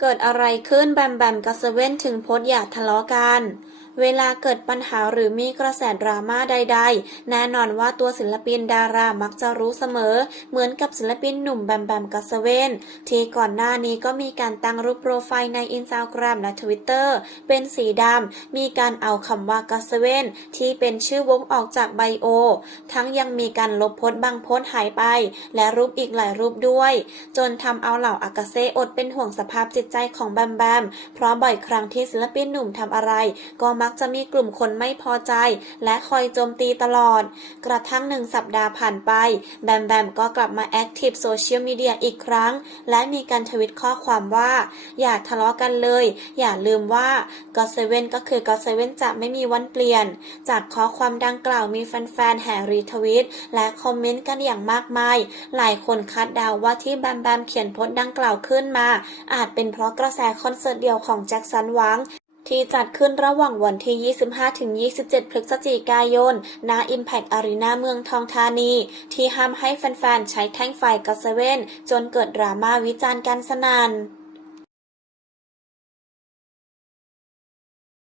เกิดอะไรขึ้นแบมแบมกับเซเว่นถึงโพสต์อย่าทะเลาะกัน เวลาเกิดปัญหาหรือมีกระแสดราม่าใด ๆ แน่นอนว่าตัวศิลปินดารามักจะรู้เสมอ เหมือนกับศิลปินหนุ่มแบมแบมกัสเวนที่ก่อนหน้านี้ก็มีการตั้งรูปโปรไฟล์ในอินสตาแกรมและทวิตเตอร์เป็นสีดำ มีการเอาคำว่ากัสเวนที่เป็นชื่อวงออกจากไบโอ ทั้งยังมีการลบโพสต์บางโพสต์หายไป และรูปอีกหลายรูปด้วย จนทำเอาเหล่าอากาเซอดเป็นห่วงสภาพจิตใจของแบมแบมเพราะบ่อยครั้งที่ศิลปินหนุ่มทำอะไรก็มัักจะมีกลุ่มคนไม่พอใจ และคอยโจมตีตลอด กระทั่งหนึ่งสัปดาห์ผ่านไป แบมแบมก็กลับมาแอคทีฟโซเชียลมีเดียอีกครั้ง และมีการทวิตข้อความว่า อย่าทะเลาะกันเลย อย่าลืมว่าก็เซเว่นก็คือก็เซเว่นจะไม่มีวันเปลี่ยน จากข้อความดังกล่าวมีแฟนๆแห่รีทวิตและคอมเมนต์กันอย่างมากมาย หลายคนคาดเดาว่าที่แบมแบมเขียนโพสต์ดังกล่าวขึ้นมา อาจเป็นเพราะกระแสคอนเสิร์ตเดี่ยวของแจ็คสันหวัง ที่จัดขึ้นระหว่างวันที่ 25-27 พฤศจิกายน ณ Impact Arena เมืองทองธานี ที่ห้ามให้แฟนๆ ใช้แท่งไฟกัสเซเว่นจนเกิดดราม่าวิจารณ์กันสนัน่น